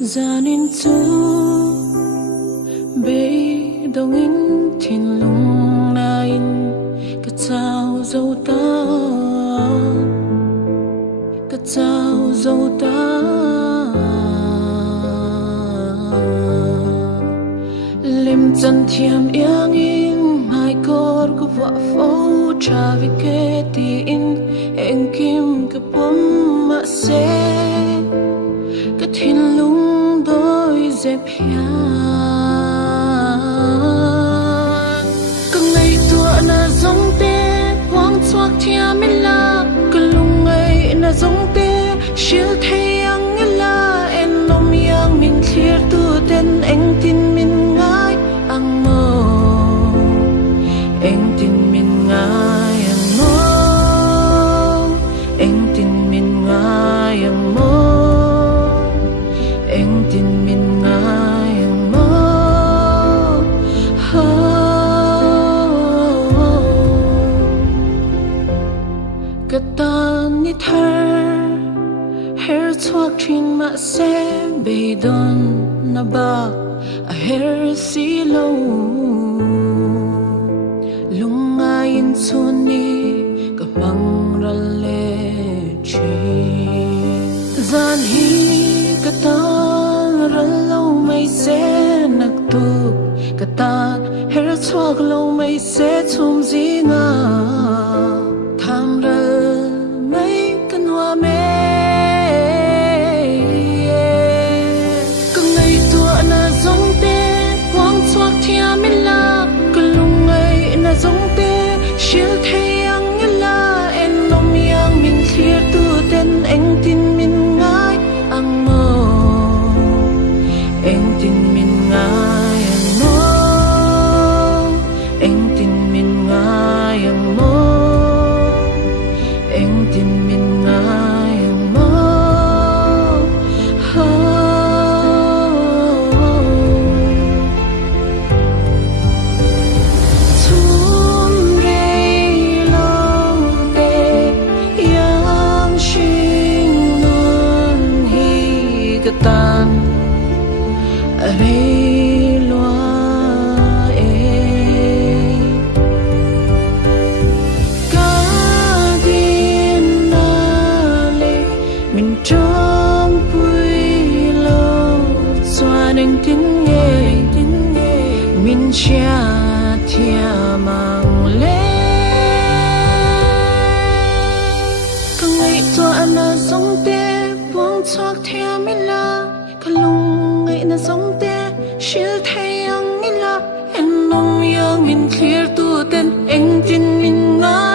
Gia nên chú bê đông in thiên lung na in cả chào dâu ta cả chào dâu ta lim chân thiam yang in hai cor của vợ phố cha vi kê tin em kim cái bom mà xe cái thiên lung đôi dẹp hiang cái ngày tua na giống tê quang choạc thiam mình là cái lung ngày na giống tê siêu thay yang là em nom yang mình clear tu tên anh tin mình ngay ang mơ anh tin mình ngay ang mơ anh tin mình ngay ang mơ anh tin mình ngay ang mơ cái tan ni thar hair chuak thin ma se be don na ba a hair si lo lunga in chuni ka mang ra le chi zan hi ka ta ra lo mai se nak tu ka ta hair chuak lo mai se chum zi nga tham ra mai kan wa me giống tê siêu thay yang là em nom yang mình clear tu tên anh tin mình ngay ang mơ anh tin mình ngay ang mơ anh tin mình ngay ang mơ anh tin mình ngay ang mơ tan re loa e ca din na le min trong pui lo xoa nên tin nghe min chia thia mang le ca ngày to ana giống te buông choạc theo mình là cái lung ngày na giống te siêu thay yang là em nom yang min clear tu tên anh tin mình nga